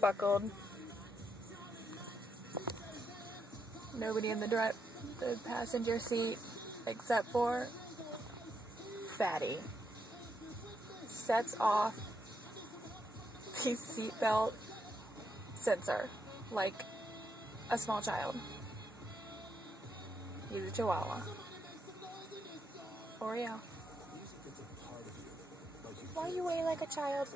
buckled. Nobody in the passenger seat except for Fatty. Sets off his seatbelt sensor like a small child. He's a chihuahua. Oreo. Why are you waiting like a child?